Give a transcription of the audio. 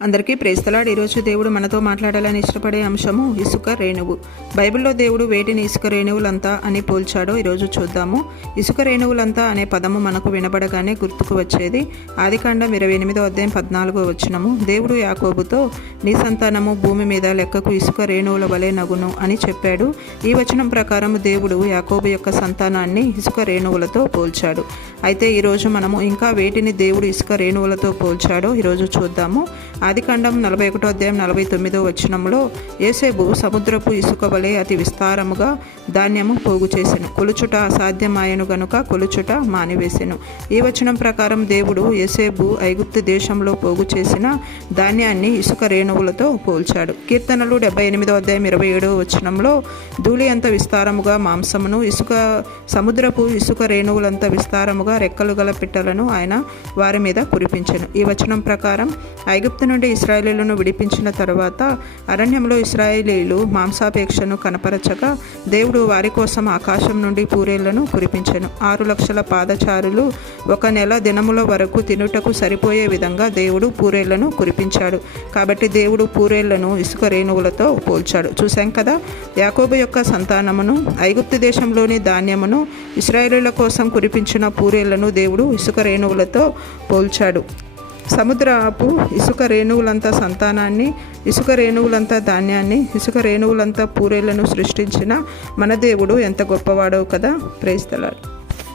అందరికీ ప్రేస్తలాడు ఈరోజు దేవుడు మనతో మాట్లాడాలని ఇష్టపడే అంశము ఇసుక రేణువు. బైబిల్లో దేవుడు వేటిని ఇసుక రేణువులంతా అని పోల్చాడో ఈరోజు చూద్దాము. ఇసుక రేణువులంతా అనే పదము మనకు వినబడగానే గుర్తుకు వచ్చేది. ఆదికాండం ఇరవై ఎనిమిదో అధ్యాయం పద్నాలుగో వచ్చినము దేవుడు యాకోబుతో నీ సంతానము భూమి మీద లెక్కకు ఇసుక రేణువుల వలె నగును అని చెప్పాడు. ఈ వచనం ప్రకారం దేవుడు యాకోబు యొక్క సంతానాన్ని ఇసుక రేణువులతో పోల్చాడు. అయితే ఈరోజు మనము ఇంకా వేటిని దేవుడు ఇసుక రేణువులతో పోల్చాడో ఈరోజు చూద్దాము. ఆదికాండం నలభై ఒకటో అధ్యాయం నలభై తొమ్మిదో వచనంలో ఏసేబు సముద్రపు ఇసుక వలె అతి విస్తారముగా ధాన్యము పోగు చేసెను. కొలుచుట అసాధ్యమాయను గనుక కొలుచుట మానివేసెను. ఈ వచనం ప్రకారం దేవుడు ఏసేబు ఐగుప్తు దేశంలో పోగు చేసిన ధాన్యాన్ని ఇసుక రేణువులతో పోల్చాడు. కీర్తనలు డెబ్బై ఎనిమిదో అధ్యాయం ఇరవై ఏడో వచనంలో ధూళి అంత విస్తారముగా మాంసమును ఇసుక సముద్రపు ఇసుక రేణువులంత విస్తారముగా రెక్కలు గల పిట్టలను ఆయన వారి మీద కురిపించెను. ఈ వచనం ప్రకారం ఐగుప్తు నుండి ఇస్రాయేలీలను విడిపించిన తర్వాత అరణ్యంలో ఇస్రాయేలీలు మాంసాపేక్షను కనపరచగా దేవుడు వారి కోసం ఆకాశం నుండి పూరేళ్ళను కురిపించెను. ఆరు లక్షల పాదచారులు ఒక నెల దినముల వరకు తినుటకు సరిపోయే విధంగా దేవుడు పూరేళ్ళను కురిపించాడు. కాబట్టి దేవుడు పూరేళ్ళను ఇసుక రేణువులతో పోల్చాడు. చూశాం కదా యాకోబు యొక్క సంతానమును ఐగుప్తు దేశంలోని ధాన్యమును ఇస్రాయేలీల కోసం కురిపించిన పూరేళ్ళను దేవుడు ఇసుక రేణువులతో పోల్చాడు. సముద్రపు ఇసుక రేణువులంతా సంతానాన్ని ఇసుక రేణువులంతా ధాన్యాన్ని ఇసుక రేణువులంతా పూరేలను సృష్టించిన మన దేవుడు ఎంత గొప్పవాడో కదా ప్రేస్తలాడు